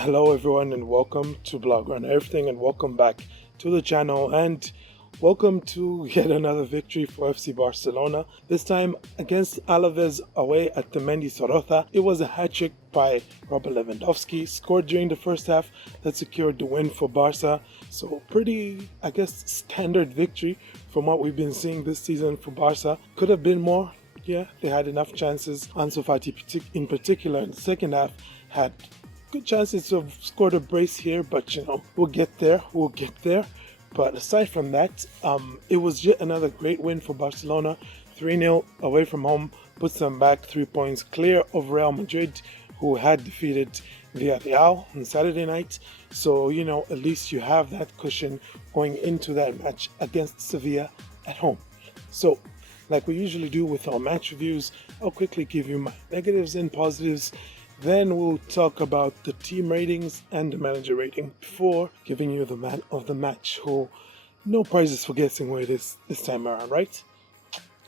Hello everyone and welcome to Blog on Everything and welcome back to the channel and welcome to yet another victory for FC Barcelona. This time against Alaves away at the Mendy Sorota. It was a hat-trick by Robert Lewandowski, scored during the first half that secured the win for Barca. So pretty, standard victory from what we've been seeing this season for Barca. Could have been more. Yeah, they had enough chances. Hansi Flick in particular in the second half had good chances to have scored a brace here, but we'll get there. But aside from that, it was yet another great win for Barcelona. 3-0 away from home puts them back 3 points clear of Real Madrid, who had defeated Villarreal on Saturday night. So, at least you have that cushion going into that match against Sevilla at home. So, like we usually do with our match reviews, I'll quickly give you my negatives and positives. Then we'll talk about the team ratings and the manager rating before giving you the man of the match, who no prizes for guessing where it is this time around, right?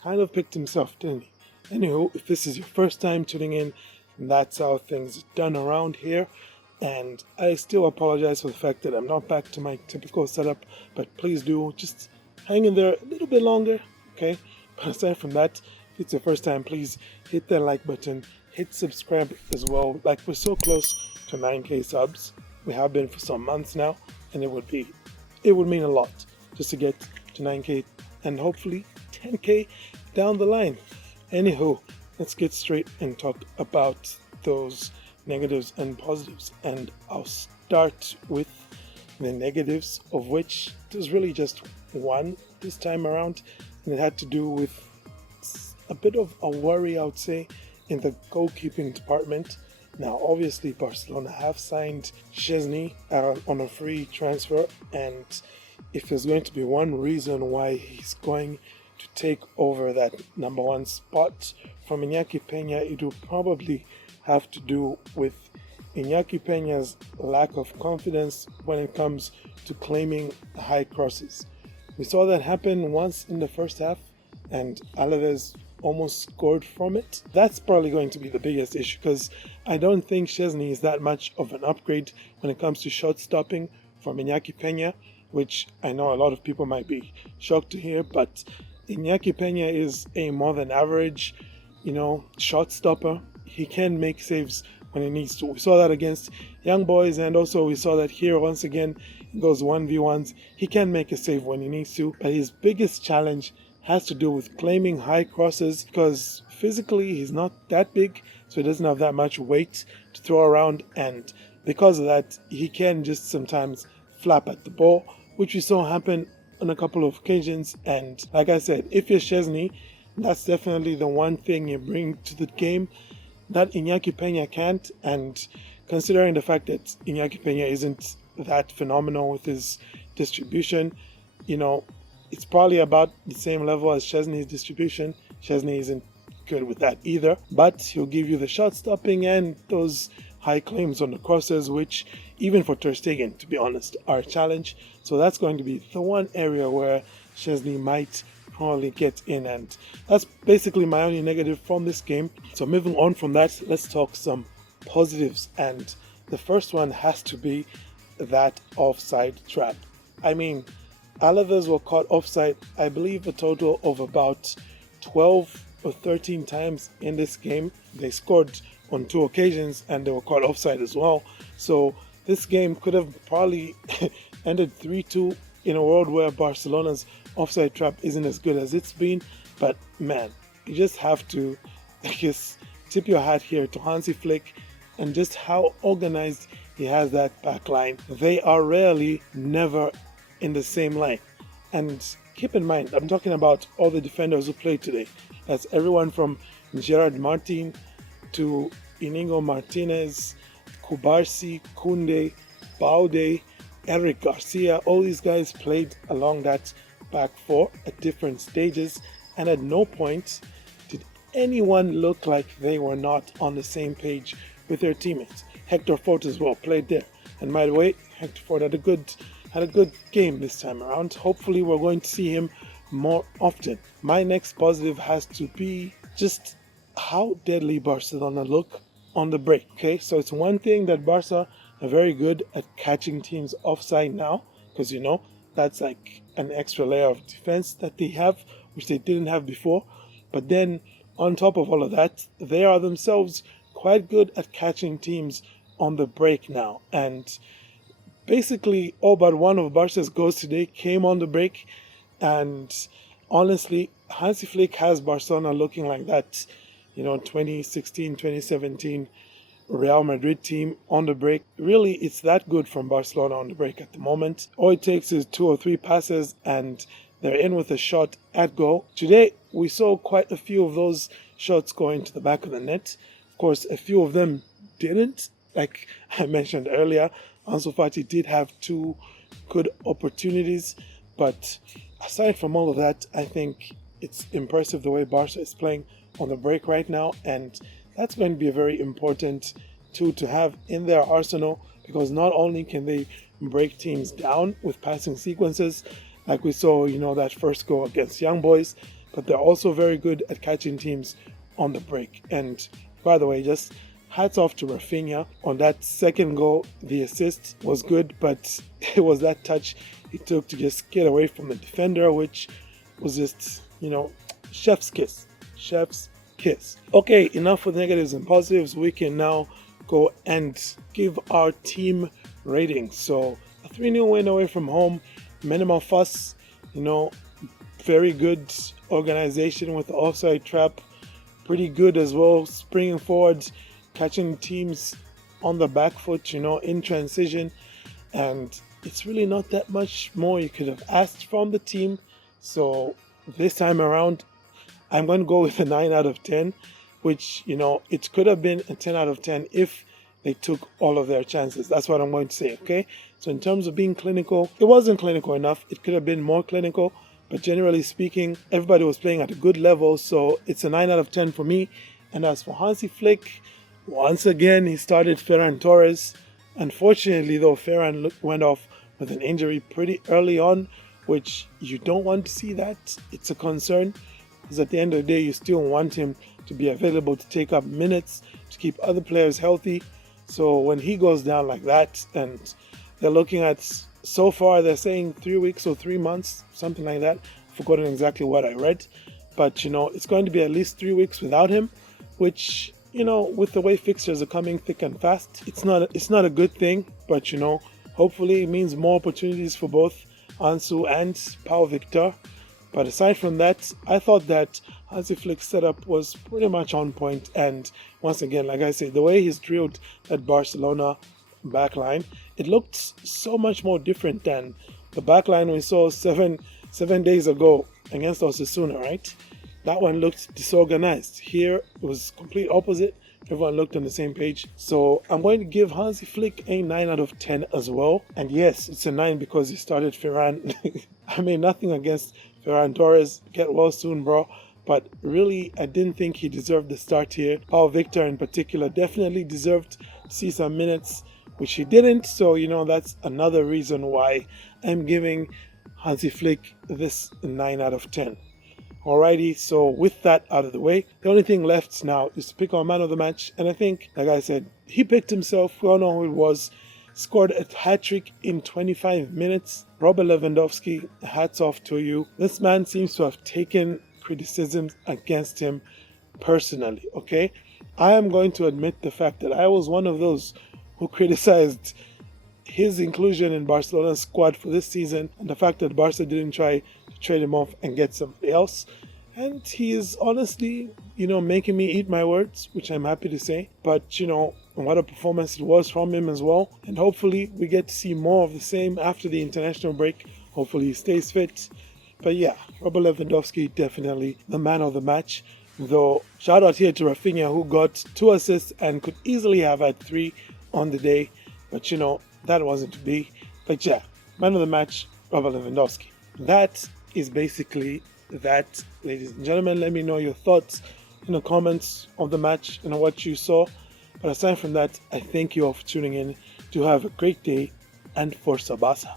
Kind of picked himself, didn't he? Anywho, if this is your first time tuning in, that's how things are done around here. And I still apologize for the fact that I'm not back to my typical setup, but please do just hang in there a little bit longer, okay? But aside from that, if it's your first time, please hit that like button. Hit subscribe as well. Like, we're so close to 9k subs. We have been for some months now, and it would mean a lot just to get to 9k and hopefully 10k down the line. Anywho, let's get straight and talk about those negatives and positives. And I'll start with the negatives, of which there's really just one this time around, and it had to do with a bit of a worry, I would say, in the goalkeeping department. Now, obviously, Barcelona have signed Szczesny on a free transfer, and if there's going to be one reason why he's going to take over that number one spot from Iñaki Peña, it will probably have to do with Iñaki Peña's lack of confidence when it comes to claiming high crosses. We saw that happen once in the first half, and Alaves almost scored from it. That's probably going to be the biggest issue, because I don't think Szczesny is that much of an upgrade when it comes to shot stopping from Iñaki Peña, which I know a lot of people might be shocked to hear, but Iñaki Peña is a more than average, shot stopper. He can make saves when he needs to. We saw that against Young Boys, and also we saw that here once again in those 1v1s. He can make a save when he needs to, but his biggest challenge has to do with claiming high crosses, because physically he's not that big, so he doesn't have that much weight to throw around, and because of that he can just sometimes flap at the ball, which we saw happen on a couple of occasions. And like I said, if you're Szczesny, that's definitely the one thing you bring to the game that Iñaki Peña can't. And considering the fact that Iñaki Peña isn't that phenomenal with his distribution, it's probably about the same level as Szczesny's distribution. Szczesny isn't good with that either, but he'll give you the shot stopping and those high claims on the crosses, which even for Ter Stegen, to be honest, are a challenge. So that's going to be the one area where Szczesny might probably get in, and that's basically my only negative from this game. So moving on from that, let's talk some positives, and the first one has to be that offside trap. I mean, Alaves were caught offside, I believe, a total of about 12 or 13 times in this game. They scored on 2 occasions and they were caught offside as well. So this game could have probably ended 3-2 in a world where Barcelona's offside trap isn't as good as it's been. But man, you just have to, tip your hat here to Hansi Flick and just how organized he has that back line. They are rarely, never in the same line. And keep in mind, I'm talking about all the defenders who played today. That's everyone from Gerard Martin to Inigo Martinez, Kubarsi, Koundé, Baude, Eric Garcia. All these guys played along that back four at different stages, and at no point did anyone look like they were not on the same page with their teammates. Hector Fort as well played there, and by the way, Hector Fort had a good game this time around. Hopefully we're going to see him more often. My next positive has to be just how deadly Barcelona look on the break. Okay, so it's one thing that Barca are very good at catching teams offside now, because that's like an extra layer of defense that they have, which they didn't have before. But then on top of all of that, they are themselves quite good at catching teams on the break now. And basically all but one of Barca's goals today came on the break. And honestly, Hansi Flick has Barcelona looking like that, 2016, 2017 Real Madrid team on the break. Really, it's that good from Barcelona on the break at the moment. All it takes is 2 or 3 passes and they're in with a shot at goal. Today, we saw quite a few of those shots go into the back of the net. Of course, a few of them didn't. Like I mentioned earlier, Ansu Fati did have 2 good opportunities. But aside from all of that, I think it's impressive the way Barca is playing on the break right now. And that's going to be a very important tool to have in their arsenal, because not only can they break teams down with passing sequences, like we saw, that first goal against Young Boys, but they're also very good at catching teams on the break. And by the way, just hats off to Rafinha on that second goal. The assist was good, but it was that touch he took to just get away from the defender, which was just, chef's kiss. Chef's kiss. Okay, enough with negatives and positives. We can now go and give our team ratings. So a 3-0 win away from home, minimal fuss, very good organization with the offside trap, pretty good as well, springing forward, catching teams on the back foot, in transition. And it's really not that much more you could have asked from the team. So this time around, I'm going to go with a 9 out of 10, which, it could have been a 10 out of 10 if they took all of their chances. That's what I'm going to say, okay? So in terms of being clinical, it wasn't clinical enough. It could have been more clinical, but generally speaking, everybody was playing at a good level, so it's a 9 out of 10 for me. And as for Hansi Flick, once again, he started Ferran Torres. Unfortunately, though, Ferran went off with an injury pretty early on, which you don't want to see that. It's a concern, because at the end of the day, you still want him to be available to take up minutes, to keep other players healthy. So when he goes down like that, and they're looking at, so far they're saying 3 weeks or 3 months, something like that. I've forgotten exactly what I read. But, it's going to be at least 3 weeks without him, which, with the way fixtures are coming thick and fast, it's not a good thing. But, hopefully it means more opportunities for both Ansu and Pau Victor. But aside from that, I thought that Hansi Flick's setup was pretty much on point. And once again, like I said, the way he's drilled that Barcelona backline, it looked so much more different than the backline we saw seven days ago against Osasuna, right? That one looked disorganized. Here it was complete opposite. Everyone looked on the same page. So I'm going to give Hansi Flick a 9 out of 10 as well. And yes, it's a 9 because he started Ferran. I mean, nothing against Ferran Torres. Get well soon, bro. But really, I didn't think he deserved the start here. Pau Victor in particular definitely deserved to see some minutes, which he didn't. So, that's another reason why I'm giving Hansi Flick this 9 out of 10. Alrighty, so with that out of the way, the only thing left now is to pick our man of the match. And I think, like I said, he picked himself. We all know who it was. Scored a hat-trick in 25 minutes. Robert Lewandowski, hats off to you. This man seems to have taken criticisms against him personally, okay? I am going to admit the fact that I was one of those who criticized his inclusion in Barcelona's squad for this season and the fact that Barca didn't try to trade him off and get somebody else. And he is honestly, making me eat my words, which I'm happy to say. But, what a performance it was from him as well. And hopefully we get to see more of the same after the international break. Hopefully he stays fit. But yeah, Robert Lewandowski, definitely the man of the match. Though, shout out here to Rafinha, who got 2 assists and could easily have had 3 on the day. But, that wasn't to be. But yeah, man of the match, Robert Lewandowski. That is basically that, ladies and gentlemen. Let me know your thoughts in the comments of the match and what you saw. But aside from that, I thank you all for tuning in. Do have a great day, and Forza Barca.